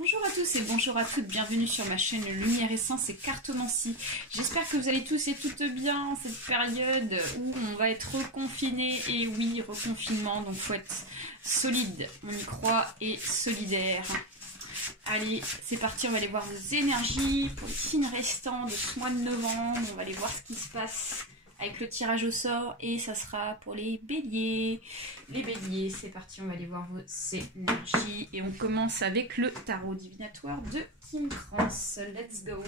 Bonjour à tous et bonjour à toutes, bienvenue sur ma chaîne Lumière Essence et Cartomancie. J'espère que vous allez tous et toutes bien en cette période où on va être reconfiné. Et oui, reconfinement, donc faut être solide, on y croit, et solidaire. Allez, c'est parti, on va aller voir vos énergies pour les signes restants de ce mois de novembre. On va aller voir ce qui se passe avec le tirage au sort et ça sera pour les béliers. Les béliers, c'est parti, on va aller voir vos énergies et on commence avec le tarot divinatoire de Kim Krans. Let's go.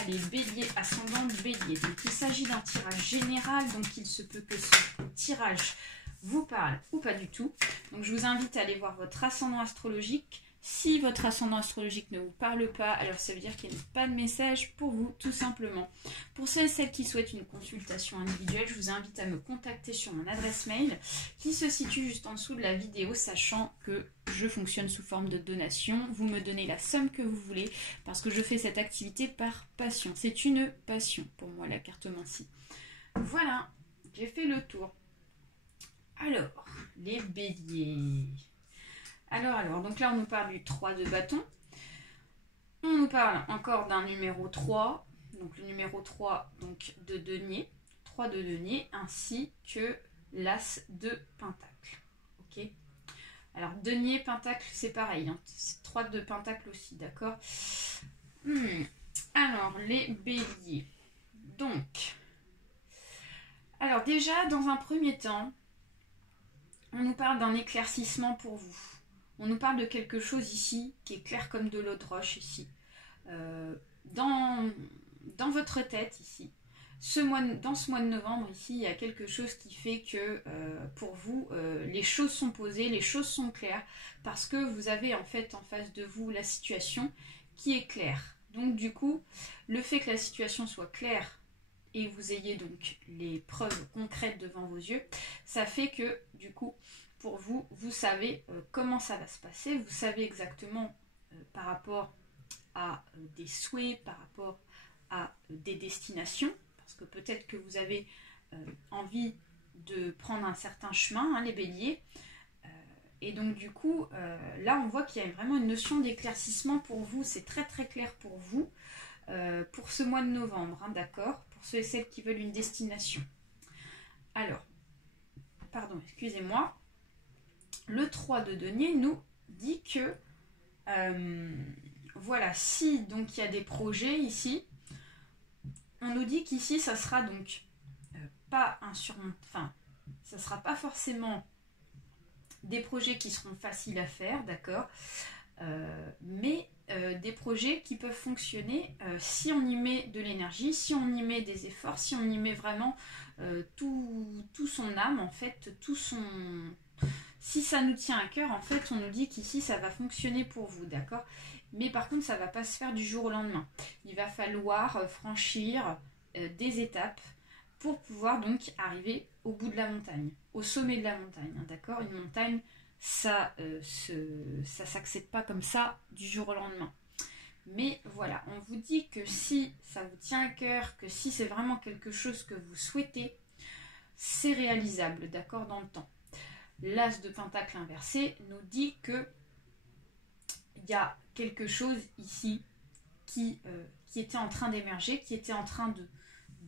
Allez, bélier, ascendant bélier. Donc il s'agit d'un tirage général, donc il se peut que ce tirage vous parle ou pas du tout. Donc je vous invite à aller voir votre ascendant astrologique. Si votre ascendant astrologique ne vous parle pas, alors ça veut dire qu'il n'y a pas de message pour vous, tout simplement. Pour ceux et celles qui souhaitent une consultation individuelle, je vous invite à me contacter sur mon adresse mail qui se situe juste en dessous de la vidéo, sachant que je fonctionne sous forme de donation. Vous me donnez la somme que vous voulez parce que je fais cette activité par passion. C'est une passion pour moi, la cartomancie. Voilà, j'ai fait le tour. Alors, les béliers... Alors, donc là on nous parle du 3 de bâton, on nous parle encore d'un numéro 3, donc le numéro 3 donc de denier, 3 de denier, ainsi que l'as de pentacle. Ok. Alors denier, pentacle c'est pareil, hein, c'est 3 de pentacle aussi, d'accord. Alors les béliers, donc, alors déjà dans un premier temps, on nous parle d'un éclaircissement pour vous. On nous parle de quelque chose ici qui est clair comme de l'eau de roche ici. Dans votre tête ici, dans ce mois de novembre ici, il y a quelque chose qui fait que pour vous, les choses sont posées, les choses sont claires, parce que vous avez en fait en face de vous la situation qui est claire. Donc du coup, le fait que la situation soit claire et vous ayez donc les preuves concrètes devant vos yeux, ça fait que du coup, pour vous, vous savez comment ça va se passer, vous savez exactement par rapport à des souhaits, par rapport à des destinations, parce que peut-être que vous avez envie de prendre un certain chemin, hein, les béliers, et donc du coup, là on voit qu'il y a vraiment une notion d'éclaircissement pour vous, c'est très très clair pour vous, pour ce mois de novembre, hein, d'accord, pour ceux et celles qui veulent une destination. Alors, pardon, excusez-moi. Le 3 de denier nous dit que, voilà, si donc il y a des projets ici, on nous dit qu'ici ça sera donc pas enfin, ça sera pas forcément des projets qui seront faciles à faire, d'accord, mais des projets qui peuvent fonctionner si on y met de l'énergie, si on y met des efforts, si on y met vraiment tout son âme, en fait, tout son... Si ça nous tient à cœur, en fait, on nous dit qu'ici, ça va fonctionner pour vous, d'accord? Mais par contre, ça ne va pas se faire du jour au lendemain. Il va falloir franchir des étapes pour pouvoir donc arriver au bout de la montagne, au sommet de la montagne, hein, d'accord? Une montagne, ça s'accède pas comme ça du jour au lendemain. Mais voilà, on vous dit que si ça vous tient à cœur, que si c'est vraiment quelque chose que vous souhaitez, c'est réalisable, d'accord, dans le temps. L'as de pentacle inversé nous dit que il y a quelque chose ici qui était en train d'émerger, qui était en train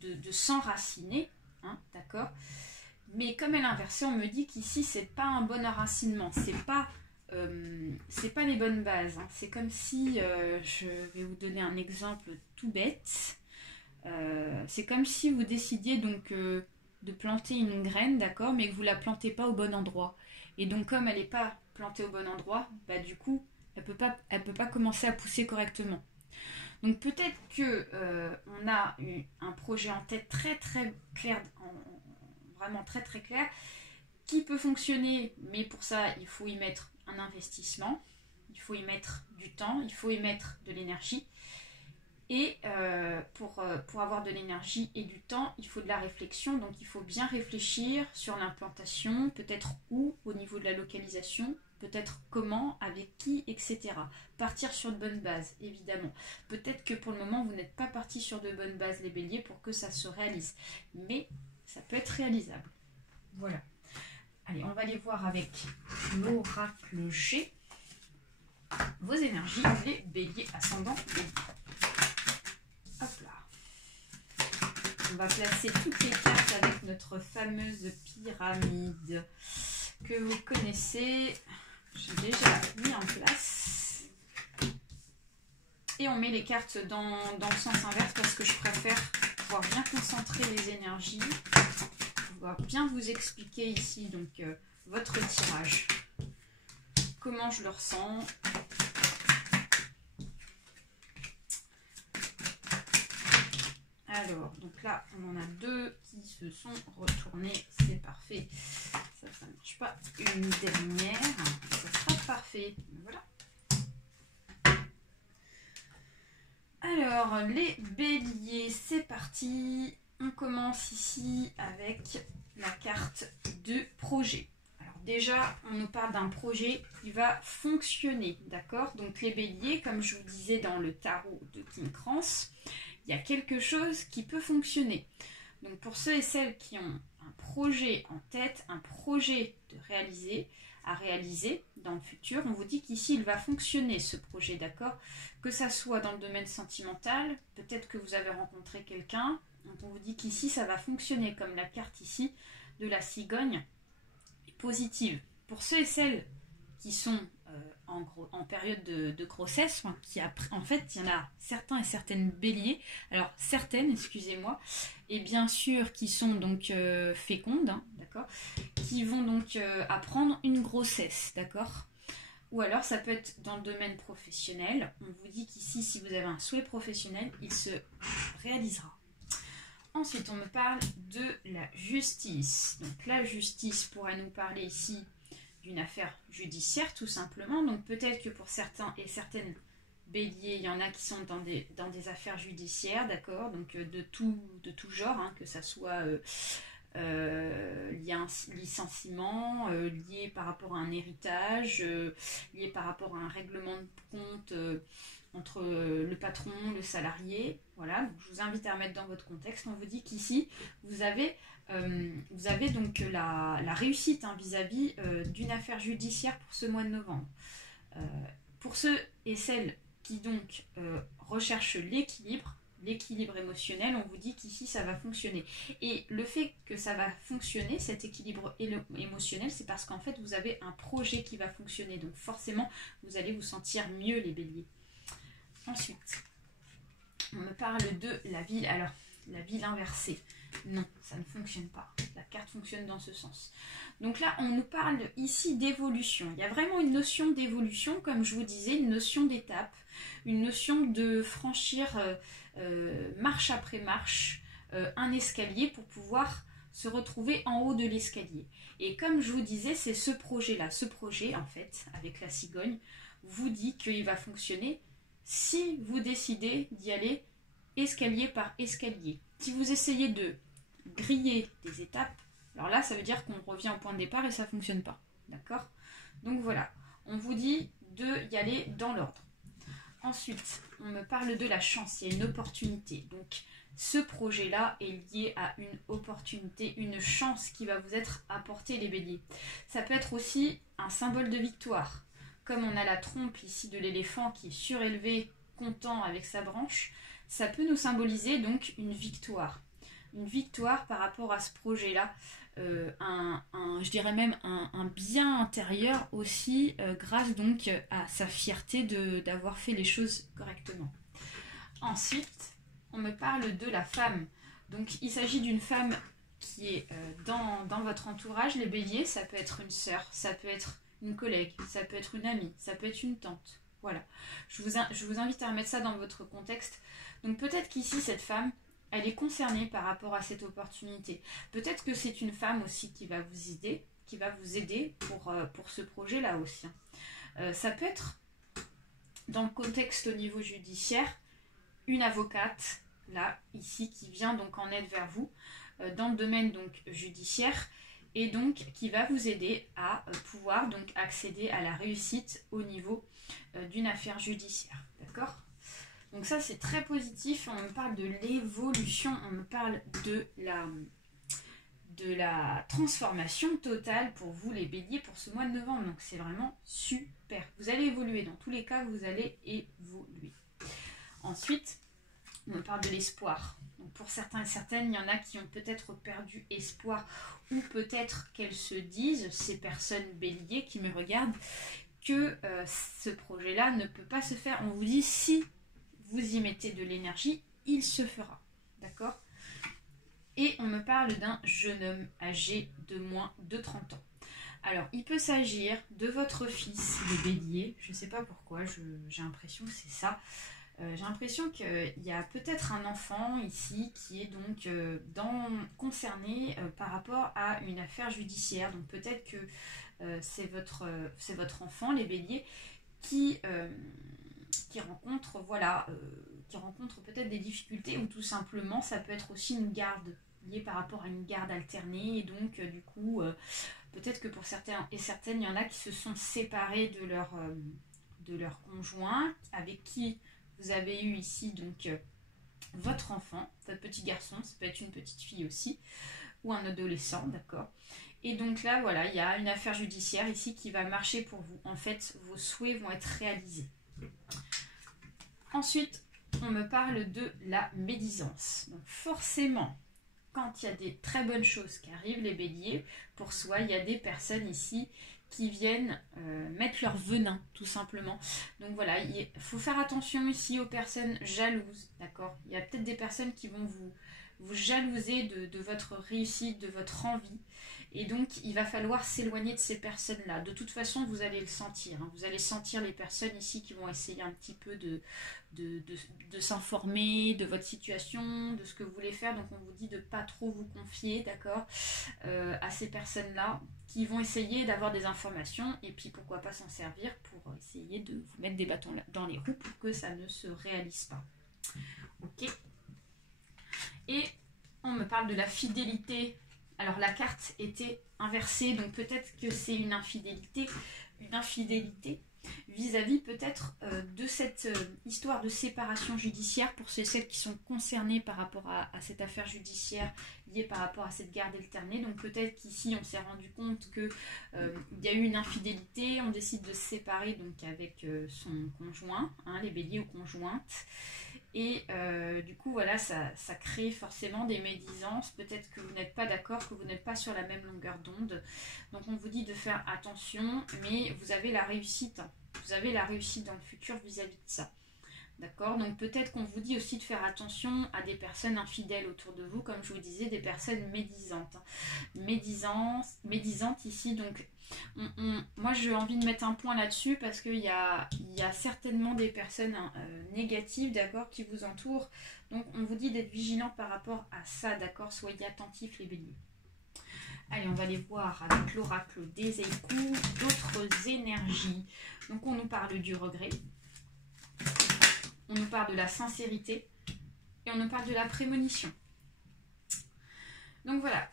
de s'enraciner, hein, d'accord. Mais comme elle est inversée, on me dit qu'ici c'est pas un bon enracinement, c'est pas les bonnes bases, hein. C'est comme si, je vais vous donner un exemple tout bête, c'est comme si vous décidiez donc de planter une graine, d'accord, mais que vous la plantez pas au bon endroit. Et donc comme elle n'est pas plantée au bon endroit, bah du coup, elle peut pas commencer à pousser correctement. Donc peut-être que on a un projet en tête très très clair, vraiment très très clair, qui peut fonctionner, mais pour ça, il faut y mettre un investissement, il faut y mettre du temps, il faut y mettre de l'énergie. Et pour avoir de l'énergie et du temps, il faut de la réflexion. Donc il faut bien réfléchir sur l'implantation, peut-être où, au niveau de la localisation, peut-être comment, avec qui, etc. Partir sur de bonnes bases, évidemment. Peut-être que pour le moment, vous n'êtes pas parti sur de bonnes bases, les béliers, pour que ça se réalise. Mais ça peut être réalisable. Voilà. Allez, on va aller voir avec l'oracle G. vos énergies, les béliers ascendants béliers. Hop là. On va placer toutes les cartes avec notre fameuse pyramide que vous connaissez. J'ai déjà mis en place. Et on met les cartes dans le sens inverse parce que je préfère pouvoir bien concentrer les énergies, pouvoir bien vous expliquer ici donc votre tirage, comment je le ressens. Alors, donc là, on en a deux qui se sont retournés, c'est parfait. Ça ne marche pas. Une dernière, ça sera parfait. Voilà. Alors, les béliers, c'est parti. On commence ici avec la carte de projet. Alors déjà, on nous parle d'un projet qui va fonctionner, d'accord? Donc les béliers, comme je vous disais dans le tarot de Kim Krans, il y a quelque chose qui peut fonctionner. Donc pour ceux et celles qui ont un projet en tête, un projet à réaliser dans le futur, on vous dit qu'ici il va fonctionner ce projet, d'accord? Que ça soit dans le domaine sentimental, peut-être que vous avez rencontré quelqu'un, donc on vous dit qu'ici ça va fonctionner, comme la carte ici de la cigogne est positive. Pour ceux et celles qui sont en période de grossesse, en fait, il y en a certains et certaines béliers, alors certaines, excusez-moi, et bien sûr qui sont donc fécondes, hein, d'accord, qui vont donc apprendre une grossesse, d'accord. Ou alors ça peut être dans le domaine professionnel. On vous dit qu'ici, si vous avez un souhait professionnel, il se réalisera. Ensuite, on me parle de la justice. Donc la justice pourrait nous parler ici d'une affaire judiciaire tout simplement. Donc peut-être que pour certains et certaines béliers, il y en a qui sont dans des affaires judiciaires, d'accord, donc de tout genre, hein, que ça soit lié à un licenciement, lié par rapport à un héritage, lié par rapport à un règlement de compte entre le patron, le salarié. Voilà, donc je vous invite à remettre dans votre contexte. On vous dit qu'ici, vous avez donc la réussite vis-à-vis d'une affaire judiciaire pour ce mois de novembre. Pour ceux et celles qui donc recherchent l'équilibre émotionnel, on vous dit qu'ici ça va fonctionner. Et le fait que ça va fonctionner, cet équilibre émotionnel, c'est parce qu'en fait vous avez un projet qui va fonctionner. Donc forcément, vous allez vous sentir mieux, les béliers. Ensuite, on me parle de la ville. Alors, la ville inversée. Non, ça ne fonctionne pas. La carte fonctionne dans ce sens. Donc là, on nous parle ici d'évolution. Il y a vraiment une notion d'évolution, comme je vous disais, une notion d'étape, une notion de franchir marche après marche un escalier pour pouvoir se retrouver en haut de l'escalier. Et comme je vous disais, c'est ce projet-là. Ce projet, en fait, avec la cigogne, vous dit qu'il va fonctionner si vous décidez d'y aller escalier par escalier. Si vous essayez de griller des étapes, alors là, ça veut dire qu'on revient au point de départ et ça ne fonctionne pas. D'accord? Donc voilà, on vous dit de y aller dans l'ordre. Ensuite, on me parle de la chance, il y a une opportunité. Donc, ce projet-là est lié à une opportunité, une chance qui va vous être apportée, les béliers. Ça peut être aussi un symbole de victoire. Comme on a la trompe ici de l'éléphant qui est surélevé, content avec sa branche, ça peut nous symboliser donc une victoire. Une victoire par rapport à ce projet-là. Je dirais même un bien intérieur aussi, grâce donc à sa fierté d'avoir fait les choses correctement. Ensuite, on me parle de la femme. Donc il s'agit d'une femme qui est dans votre entourage, les béliers. Ça peut être une sœur, ça peut être une collègue, ça peut être une amie, ça peut être une tante. Voilà, je vous invite à remettre ça dans votre contexte. Donc peut-être qu'ici, cette femme, elle est concernée par rapport à cette opportunité. Peut-être que c'est une femme aussi qui va vous aider pour ce projet-là aussi. Ça peut être, dans le contexte au niveau judiciaire, une avocate, là, ici, qui vient donc en aide vers vous, dans le domaine donc judiciaire, et donc qui va vous aider à pouvoir donc accéder à la réussite au niveau d'une affaire judiciaire. D'accord ? Donc ça, c'est très positif. On me parle de l'évolution, on me parle de la transformation totale pour vous les béliers pour ce mois de novembre. Donc c'est vraiment super. Vous allez évoluer, dans tous les cas vous allez évoluer. Ensuite, on me parle de l'espoir. Donc pour certains et certaines, il y en a qui ont peut-être perdu espoir ou peut-être qu'elles se disent, ces personnes béliers qui me regardent, que ce projet-là ne peut pas se faire. On vous dit, si vous y mettez de l'énergie, il se fera. D'accord ? Et on me parle d'un jeune homme âgé de moins de 30 ans. Alors, il peut s'agir de votre fils, les béliers. Je ne sais pas pourquoi, j'ai l'impression que c'est ça. J'ai l'impression qu'il y a peut-être un enfant ici qui est donc concerné par rapport à une affaire judiciaire. Donc peut-être que c'est votre enfant, les béliers, qui rencontre, qui rencontre peut-être des difficultés, ou tout simplement ça peut être aussi une garde liée par rapport à une garde alternée. Et donc du coup, peut-être que pour certains et certaines, il y en a qui se sont séparés de leur conjoint, avec qui vous avez eu ici donc votre enfant, votre petit garçon, ça peut être une petite fille aussi, ou un adolescent, d'accord. Et donc là, voilà, il y a une affaire judiciaire ici qui va marcher pour vous. En fait, vos souhaits vont être réalisés. Ensuite, on me parle de la médisance. Donc forcément, quand il y a des très bonnes choses qui arrivent, les béliers, pour soi, il y a des personnes ici qui viennent mettre leur venin, tout simplement. Donc voilà, il faut faire attention ici aux personnes jalouses, d'accord. Il y a peut-être des personnes qui vont vous jalouser de votre réussite, de votre envie. Et donc, il va falloir s'éloigner de ces personnes-là. De toute façon, vous allez le sentir. Hein. Vous allez sentir les personnes ici qui vont essayer un petit peu de s'informer de votre situation, de ce que vous voulez faire. Donc, on vous dit de ne pas trop vous confier, d'accord, à ces personnes-là qui vont essayer d'avoir des informations. Et puis, pourquoi pas s'en servir pour essayer de vous mettre des bâtons dans les roues pour que ça ne se réalise pas. Ok. Et on me parle de la fidélité. Alors la carte était inversée, donc peut-être que c'est une infidélité vis-à-vis peut-être de cette histoire de séparation judiciaire pour celles qui sont concernées par rapport à cette affaire judiciaire liée par rapport à cette garde alternée. Donc peut-être qu'ici on s'est rendu compte qu'il y a eu une infidélité, on décide de se séparer donc avec son conjoint, hein, les béliers ou conjointes. Et du coup, voilà, ça crée forcément des médisances. Peut-être que vous n'êtes pas d'accord, que vous n'êtes pas sur la même longueur d'onde. Donc, on vous dit de faire attention, mais vous avez la réussite. Hein. Vous avez la réussite dans le futur vis-à-vis de ça. D'accord ? Donc, peut-être qu'on vous dit aussi de faire attention à des personnes infidèles autour de vous, comme je vous disais, des personnes médisantes. Médisantes ici, donc... moi j'ai envie de mettre un point là-dessus parce qu'il y a certainement des personnes négatives, d'accord, qui vous entourent. Donc on vous dit d'être vigilant par rapport à ça, d'accord. Soyez attentifs les béliers. Allez, on va aller voir avec l'oracle des échos d'autres énergies. Donc on nous parle du regret, on nous parle de la sincérité et on nous parle de la prémonition. Donc voilà,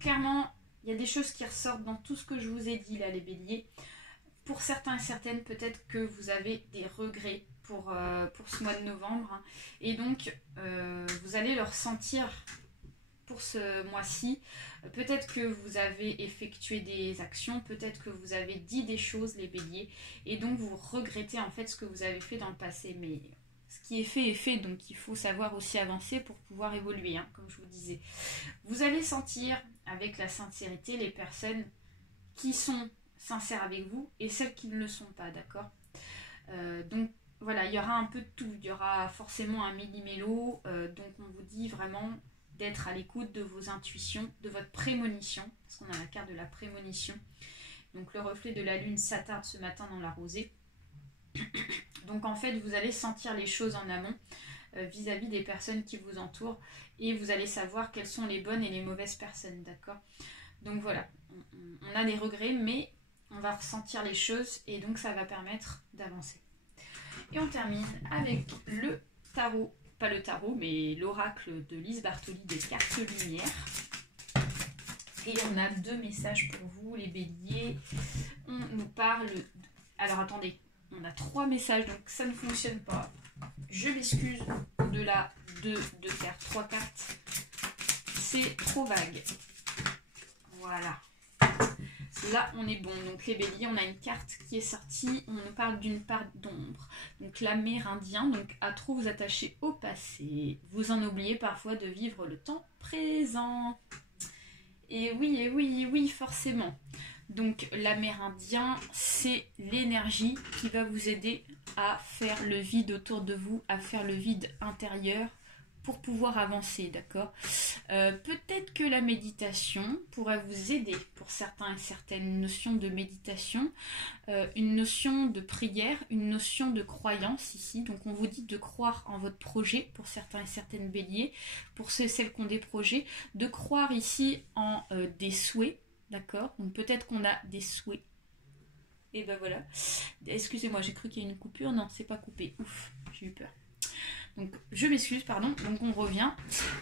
clairement il y a des choses qui ressortent dans tout ce que je vous ai dit là, les béliers. Pour certains et certaines, peut-être que vous avez des regrets pour ce mois de novembre. Hein. Et donc, vous allez le ressentir pour ce mois-ci. Peut-être que vous avez effectué des actions, peut-être que vous avez dit des choses, les béliers. Et donc, vous regrettez en fait ce que vous avez fait dans le passé. Mais ce qui est fait, donc il faut savoir aussi avancer pour pouvoir évoluer, hein, comme je vous disais. Vous allez sentir avec la sincérité les personnes qui sont sincères avec vous et celles qui ne le sont pas, d'accord. Donc voilà, il y aura un peu de tout, il y aura forcément un méli-mélo, donc on vous dit vraiment d'être à l'écoute de vos intuitions, de votre prémonition, parce qu'on a la carte de la prémonition. Donc le reflet de la lune s'attarde ce matin dans la rosée. Donc en fait, vous allez sentir les choses en amont vis-à-vis des personnes qui vous entourent et vous allez savoir quelles sont les bonnes et les mauvaises personnes, d'accord. Donc voilà, on a des regrets, mais on va ressentir les choses et donc ça va permettre d'avancer. Et on termine avec le tarot, pas le tarot, mais l'oracle de Lise Bartoli des cartes lumière. Et on a 2 messages pour vous, les béliers. On nous parle... Alors attendez, on a 3 messages, donc ça ne fonctionne pas. Je m'excuse au-delà de faire 3 cartes. c'est trop vague. Voilà. Là, on est bon. Donc, les béliers, on a une carte qui est sortie. On nous parle d'une part d'ombre. Donc, l'amérindien. Donc, à trop vous attacher au passé. Vous en oubliez parfois de vivre le temps présent. Et oui, forcément. Donc, l'amérindien, c'est l'énergie qui va vous aider à faire le vide autour de vous, à faire le vide intérieur, pour pouvoir avancer, d'accord. Peut-être que la méditation pourrait vous aider pour certains et certaines, une notion de méditation, une notion de prière, une notion de croyance ici. Donc on vous dit de croire en votre projet pour certains et certaines béliers, pour ceux et celles qui ont des projets, de croire ici en des souhaits, d'accord. Donc peut-être qu'on a des souhaits. Et ben voilà. Excusez-moi, j'ai cru qu'il y a une coupure. Non, c'est pas coupé. Ouf, j'ai eu peur. Donc je m'excuse, pardon, donc on revient.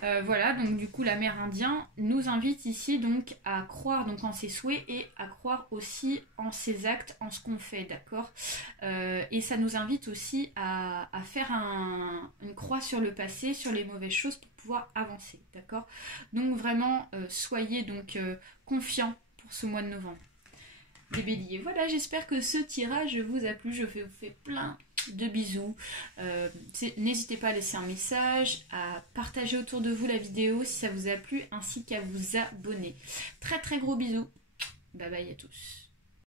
Voilà, donc du coup l'amérindien nous invite ici donc à croire donc en ses souhaits et à croire aussi en ses actes, en ce qu'on fait, d'accord. Et ça nous invite aussi à faire une croix sur le passé, sur les mauvaises choses pour pouvoir avancer, d'accord. Donc vraiment soyez donc confiants pour ce mois de novembre. Les béliers, voilà, j'espère que ce tirage vous a plu, je vous fais plein de bisous. N'hésitez pas à laisser un message, à partager autour de vous la vidéo si ça vous a plu, ainsi qu'à vous abonner. Très très gros bisous. Bye bye à tous.